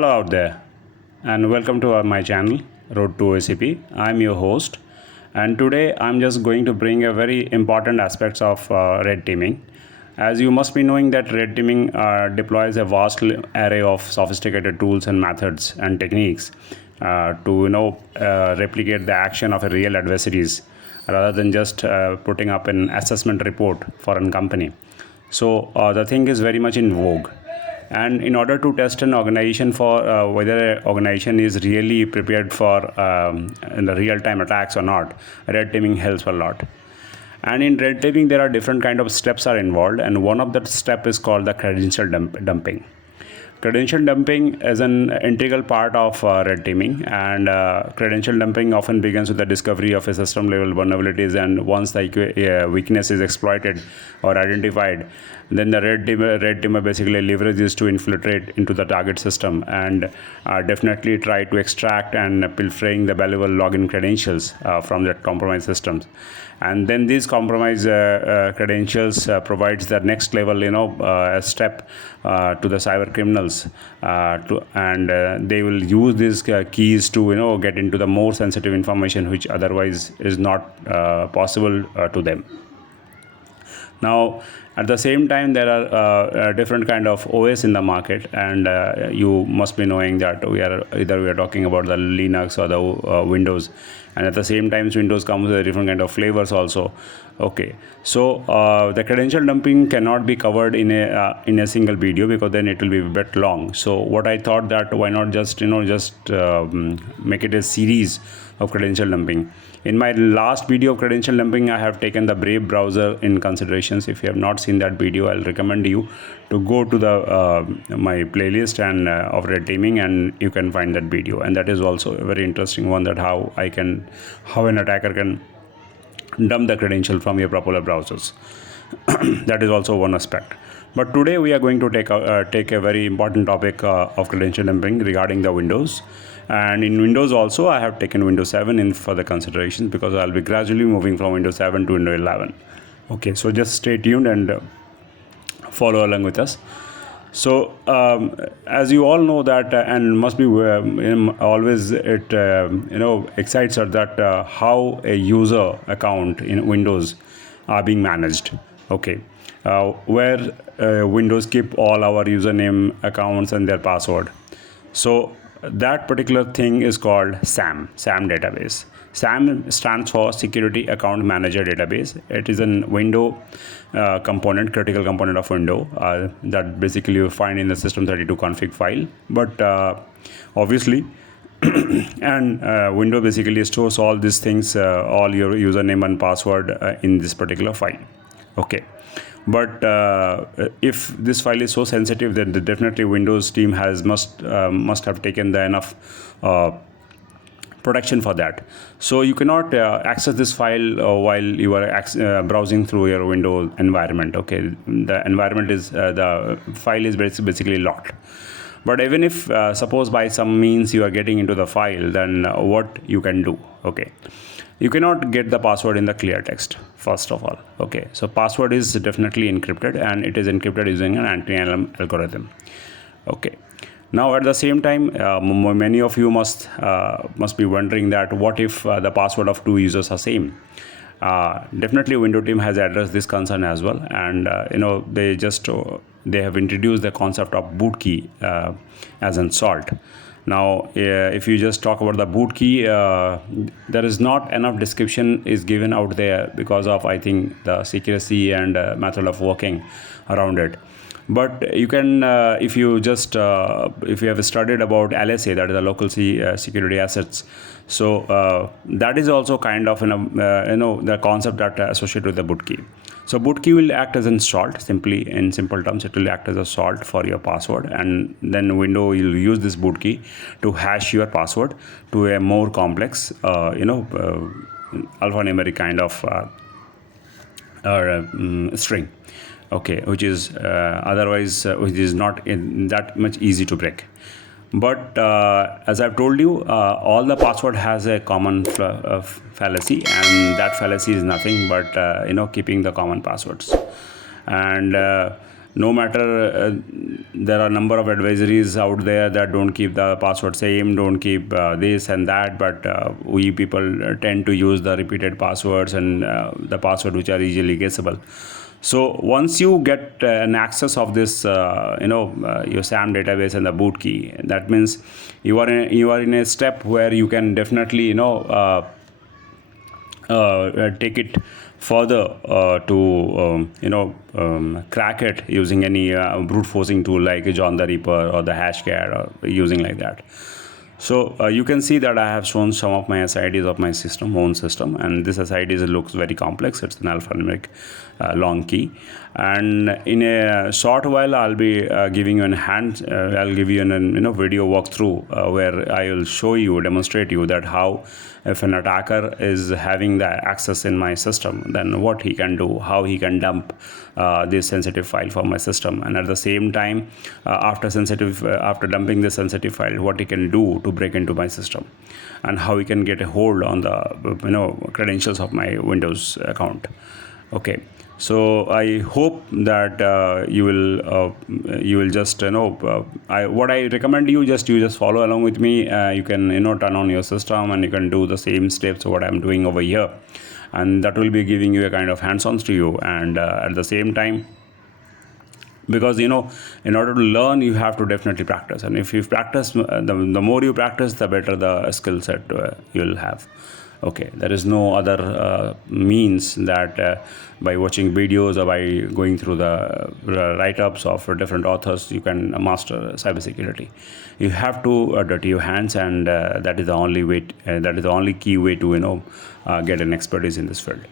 Hello out there, and welcome to my channel, Road to OCP. I'm your host, and today I'm just going to bring a very important aspects of red teaming. As you must be knowing that red teaming deploys a vast array of sophisticated tools and methods and techniques to replicate the action of a real adversaries rather than just putting up an assessment report for a company. So the thing is very much in vogue, and in order to test an organization for whether an organization is really prepared for in the real-time attacks or not, red teaming helps a lot. And in red teaming there are different kind of steps are involved, and one of that step is called the credential dumping. Credential dumping is an integral part of red teaming, and credential dumping often begins with the discovery of a system level vulnerabilities, and once the weakness is exploited or identified, then the red teamer basically leverages to infiltrate into the target system and definitely try to extract and pilfering the valuable login credentials from that compromised systems. And then these compromised credentials provides the next level a step to the cyber criminals and they will use these keys to get into the more sensitive information which otherwise is not possible to them. Now, at the same time, there are different kind of OS in the market, and you must be knowing that we are talking about the Linux or the Windows, and at the same time, Windows comes with different kind of flavors also. Okay, so the credential dumping cannot be covered in a single video because then it will be a bit long. So what I thought that why not just make it a series of credential dumping. In my last video of credential dumping, I have taken the Brave browser in considerations. If you have not seen that video, I'll recommend you to go to the my playlist and of red teaming, and you can find that video. And that is also a very interesting one, that how an attacker can dump the credential from your popular browsers. That is also one aspect. But today we are going to take a very important topic of credential dumping regarding the Windows. And in Windows also, I have taken Windows 7 in for the considerations because I'll be gradually moving from Windows 7 to Windows 11. Okay, so just stay tuned and follow along with us. So as you all know that and must be always it excites us that how a user account in Windows are being managed. Okay, where Windows keep all our username accounts and their password. So that particular thing is called SAM database. SAM stands for Security Account Manager Database. It is a window critical component of window that basically you find in the System32 config file. But obviously, and window basically stores all these things, all your username and password in this particular file. Okay. But if this file is so sensitive, then definitely Windows team must have taken the enough protection for that. So you cannot access this file while you are browsing through your Windows environment. Okay, the environment is the file is basically locked. But even if suppose by some means you are getting into the file, then what you can do? Okay, you cannot get the password in the clear text, first of all. Okay, so password is definitely encrypted, and it is encrypted using an anti-alarm algorithm. Okay, now at the same time, many of you must be wondering that what if the password of two users are same. Definitely Windows team has addressed this concern as well, and they have introduced the concept of boot key as an salt. Now, if you just talk about the boot key, there is not enough description is given out there because of, I think, the secrecy and method of working around it. But you can, if you have studied about LSA, that is the local security assets. So that is also kind of the concept that associated with the boot key. So boot key will act as a salt. Simply, in simple terms, it will act as a salt for your password, and then Windows will use this boot key to hash your password to a more complex, alphanumeric kind of string. Okay, which is otherwise which is not that much easy to break. But as I've told you, all the password has a common fallacy, and that fallacy is nothing but keeping the common passwords. And no matter there are a number of advisories out there that don't keep the password same, don't keep this and that, but we people tend to use the repeated passwords and the password which are easily guessable. So once you get an access of this, your SAM database and the boot key, that means you are in a step where you can definitely take it further to crack it using any brute forcing tool like John the Reaper or the Hashcat or using like that. So you can see that I have shown some of my SIDs of my own system, and this SID looks very complex. It's an alphanumeric long key, and in a short while I'll be giving you I'll give you an video walkthrough where I will demonstrate you that how, if an attacker is having the access in my system, then what he can do, how he can dump this sensitive file from my system, and at the same time after dumping this sensitive file, what he can do to break into my system, and how he can get a hold on the credentials of my Windows account. Okay, so I hope that you will just what I recommend you just follow along with me. You can turn on your system and you can do the same steps what I'm doing over here, and that will be giving you a kind of hands-ons to you. And at the same time, because in order to learn, you have to definitely practice, and if you practice, the more you practice, the better the skill set you'll have. Okay, there is no other means that by watching videos or by going through the write-ups of different authors you can master cybersecurity. You have to dirty your hands, and that is the only way. That is the only key way to get an expertise in this field.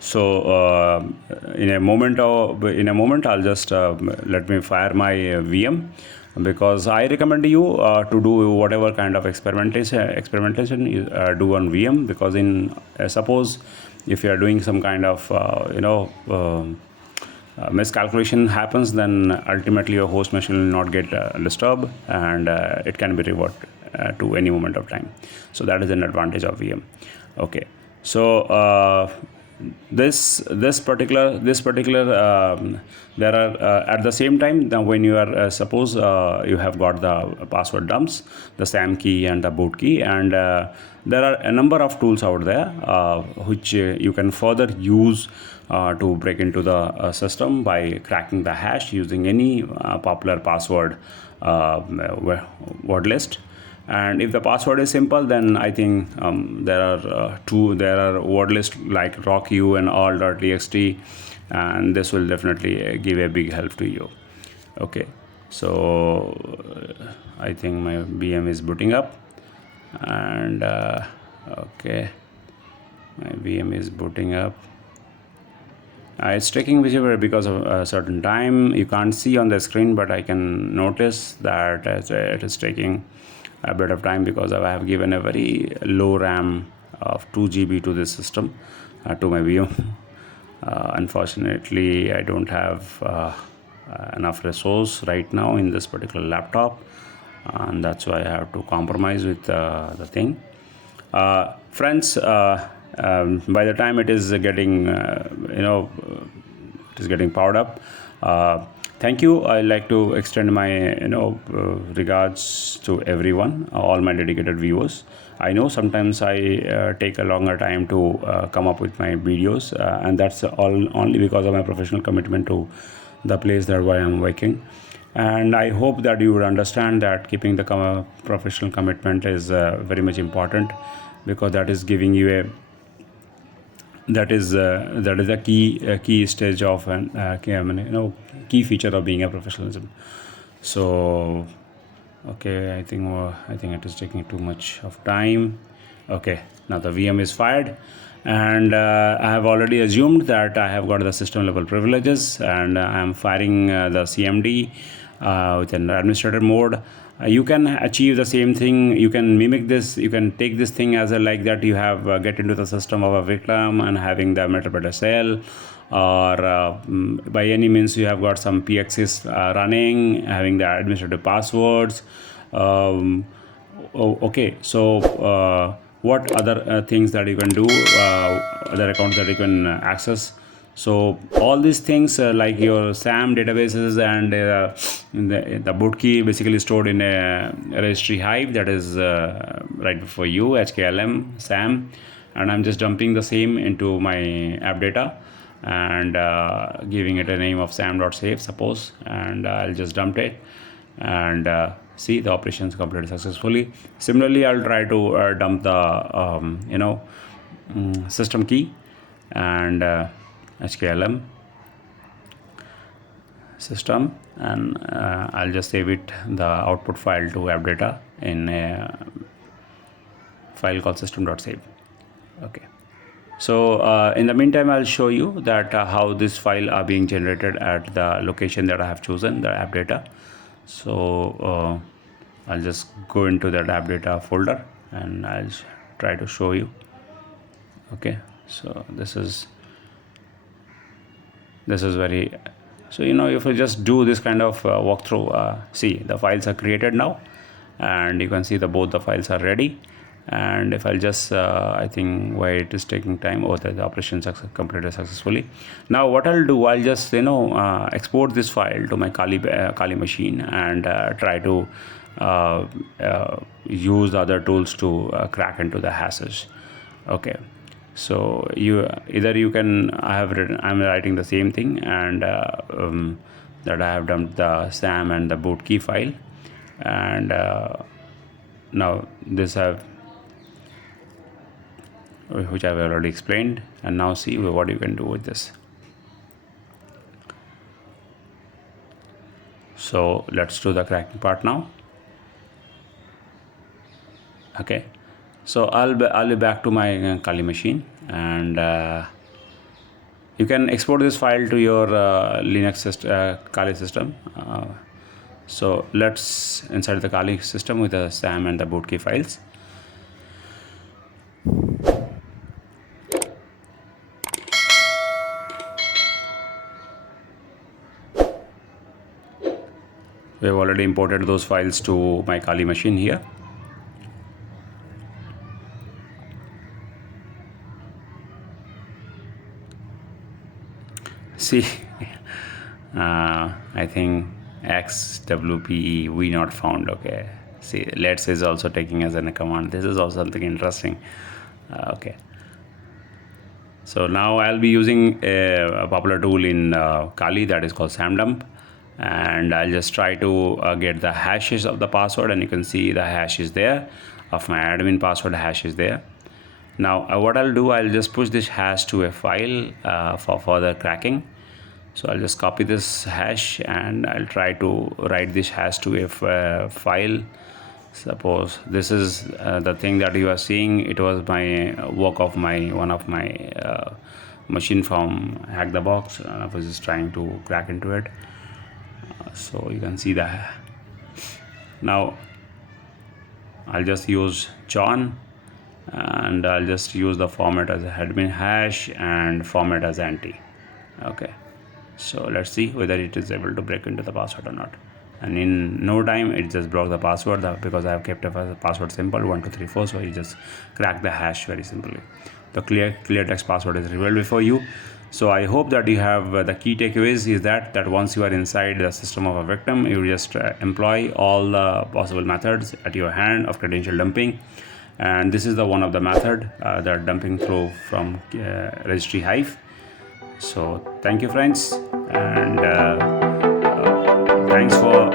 So in a moment, I'll just let me fire my VM, because I recommend you to do whatever kind of experimentation you do on VM, because in suppose if you are doing some kind of miscalculation happens, then ultimately your host machine will not get disturbed, and it can be reverted to any moment of time. So that is an advantage of VM. Okay, so this particular there are at the same time, when you are suppose you have got the password dumps, the SAM key and the boot key, and there are a number of tools out there which you can further use to break into the system by cracking the hash using any popular password word list. And if the password is simple, then I think there are word lists like rocku and all.txt, and this will definitely give a big help to you. Okay, so I think my VM is booting up, and okay, my VM is booting up. It's taking whichever because of a certain time. You can't see on the screen, but I can notice that it is taking a bit of time, because I have given a very low RAM of 2 GB to this system, to my VM. Unfortunately, I don't have enough resource right now in this particular laptop, and that's why I have to compromise with the thing. Friends, by the time it is getting it is getting powered up, thank you. I like to extend my regards to everyone, all my dedicated viewers. I know sometimes I take a longer time to come up with my videos, and that's only because of my professional commitment to the place that why I'm working. And I hope that you would understand that keeping the professional commitment is very much important, because that is giving you a that is a key stage of an key feature of being a professionalism. So okay, I think it is taking too much of time. Okay, now the VM is fired, and I have already assumed that I have got the system level privileges, and I am firing the CMD with an administrator mode. You can achieve the same thing. You can mimic this. You can take this thing as a like that you have get into the system of a victim and having the Meterpreter cell, or by any means you have got some PXs running, having the administrative passwords. Okay, so what other things that you can do, other accounts that you can access? So all these things like your SAM databases and the boot key basically stored in a registry Hive that is right before you, HKLM, SAM, and I'm just dumping the same into my app data and giving it a name of sam.save suppose, and I'll just dump it and see the operations completed successfully. Similarly, I'll try to dump the system key and HKLM system, and I'll just save it the output file to app data in a file called system.save. Okay. So in the meantime, I'll show you that how this file are being generated at the location that I have chosen, the app data. So I'll just go into that app data folder and I'll try to show you. Okay, so this is very, so if you just do this kind of walkthrough, see the files are created now and you can see both the files are ready. And if I'll just I think why it is taking time, the operation completed successfully. Now what I'll do, I'll just export this file to my Kali machine and try to use the other tools to crack into the hashes. Okay, so I'm writing the same thing, and that I have dumped the SAM and the boot key file, and now this which I've already explained, and now see what you can do with this. So let's do the cracking part now. Okay, so I'll be back to my Kali machine, and you can export this file to your Linux Kali system. So let's inside the Kali system with the SAM and the boot key files. We have already imported those files to my Kali machine here. See, I think XWPE we not found. Okay, see, let's is also taking as a command. This is also something interesting. Okay, so now I'll be using a popular tool in Kali that is called SAMDump, and I'll just try to get the hashes of the password, and you can see the hash is there of my admin password. Hash is there. Now what I'll do, I'll just push this hash to a file for further cracking. So I'll just copy this hash and I'll try to write this hash to a file. Suppose this is the thing that you are seeing. It was my work of one of my machine from Hack the Box. I was just trying to crack into it. So you can see that. Now I'll just use John, and I'll just use the format as a admin hash and format as anti. Okay, so let's see whether it is able to break into the password or not. And in no time it just broke the password because I have kept a password simple 1234. So you just crack the hash very simply. The clear text password is revealed before you. So I hope that you have the key takeaways is that once you are inside the system of a victim, you just employ all the possible methods at your hand of credential dumping. And this is the one of the method that dumping through from registry Hive. So thank you friends, and thanks for